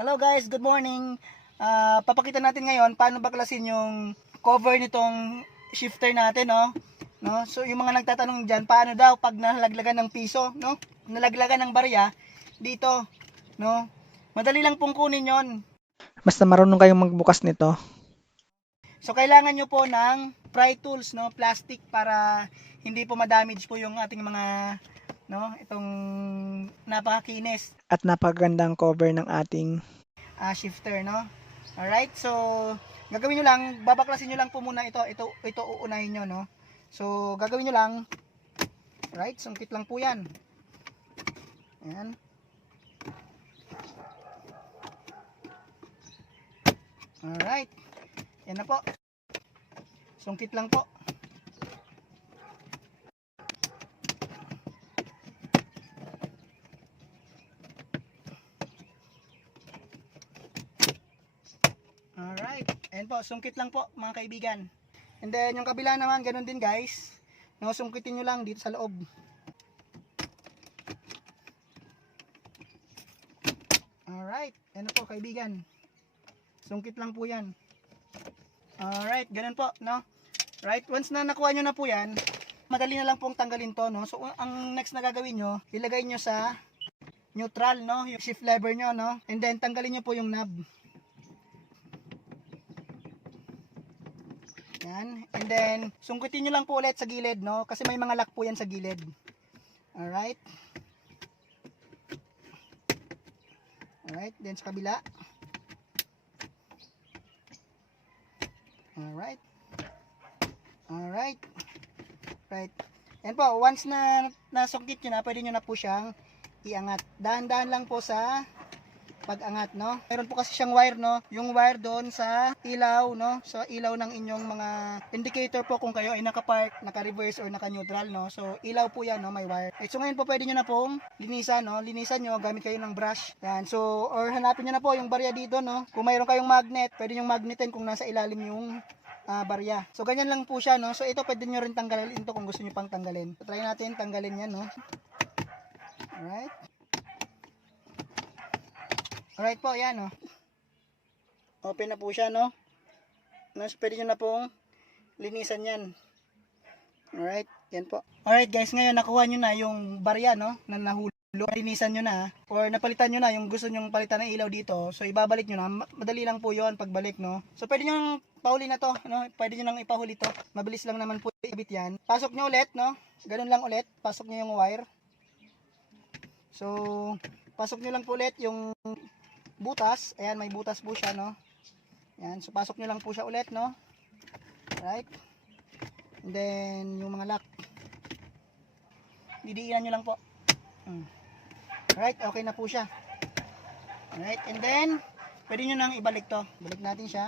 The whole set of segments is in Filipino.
Hello guys, good morning. Papakita natin ngayon paano baklasin yung cover nitong shifter natin, no? So yung mga nagtatanong diyan, paano daw pag nalaglagan ng piso, no? Nalaglagan ng barya dito, no? Madali lang pong kunin 'yon. Basta marunong kayong magbukas nito. So kailangan nyo po ng pry tools, no? Plastic para hindi po ma-damage po yung ating mga itong napakakinis At napakagandang cover ng ating shifter, no? Alright, so gagawin nyo lang, babaklasin nyo lang po muna ito uunahin nyo, no? So gagawin nyo lang, right, sungkit lang po yan. Ayan. Alright, yan na po, sungkit lang po. Alright, ayan po, sungkit lang po mga kaibigan. And then yung kabila naman, ganun din guys, no, sungkitin nyo lang dito sa loob. Alright, ayan po kaibigan, sungkit lang po yan. Alright, ganun po, no. Right, once na nakuha nyo na po yan, madali na lang pong tanggalin to, no. So ang next na gagawin nyo, ilagay nyo sa neutral, no, yung shift lever nyo, no. And then tanggalin nyo po yung knob. Yan. And then, sungkitin nyo lang po ulit sa gilid, no? Kasi may mga lock po yan sa gilid. Alright. Alright. Then sa kabila. Alright. Alright. Right. Yan po. Once na nasungkit nyo na, pwede nyo na po siyang iangat. Dahan-dahan lang po sa pag-angat, no? Meron po kasi siyang wire, no? Yung wire doon sa ilaw, no? Sa ilaw ng inyong mga indicator po kung kayo ay naka-park, naka-reverse or naka-neutral, no? So ilaw po 'yan, no? May wire. So ngayon po pwede niyo na pong linisan, no? Linisan niyo gamit kayo ng brush. Yan. So or hanapin niyo na po yung barya dito, no? Kung mayroon kayong magnet, pwede niyo magnetin kung nasa ilalim yung barya. So ganyan lang po siya, no? So ito pwede niyo rin tanggalin ito kung gusto niyo pang tanggalin. So, try natin tanggalin 'yan, no? Alright. Alright po, yan, no. Open na po siya, no. Pwede nyo na pong linisan yan. Alright, yan po. Alright guys, ngayon nakuha nyo na yung barya, no, na nahulog. Linisan nyo na, or napalitan nyo na yung gusto nyong palitan ng ilaw dito. So ibabalik nyo na, madali lang po yon pagbalik, no. So pwede nyo pahuli na to, no. Pwede nyo nang ipahuli to. Mabilis lang naman po ibit yan. Pasok nyo ulit, no. Ganun lang ulit, pasok nyo yung wire. So pasok nyo lang po ulit yung butas. Ayan, may butas po siya, no. Ayan, so pasok nyo lang po siya ulit, no. Right. And then yung mga lock, didiinan nyo lang po. Right, okay na po siya. Alright, and then pwede nyo nang ibalik to. Balik natin siya.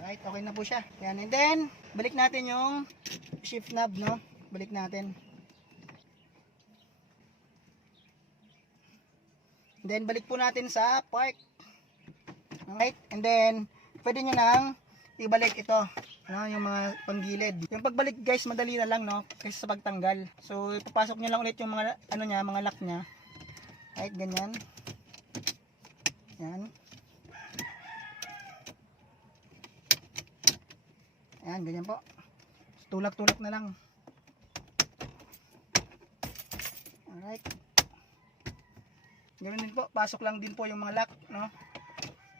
Alright, okay na po siya. Ayan, and then balik natin yung shift knob, no. Balik natin. Then balik po natin sa park. Alright, and then pwede nyo nang ibalik ito, no, yung mga panggilid. Yung pagbalik guys, madali na lang, no, kaysa sa pagtanggal. So ipapasok nyo lang ulit yung mga mga lock nya. Right, ganyan. Yan. Ayan, ganyan po. Tulak-tulak na lang. Alright. Ganoon din po, pasok lang din po yung mga lock, no?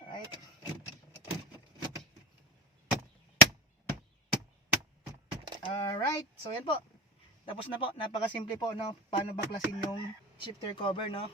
Alright. Alright, so yan po. Tapos na po, napakasimple po, no? Paano baklasin yung shifter cover, no?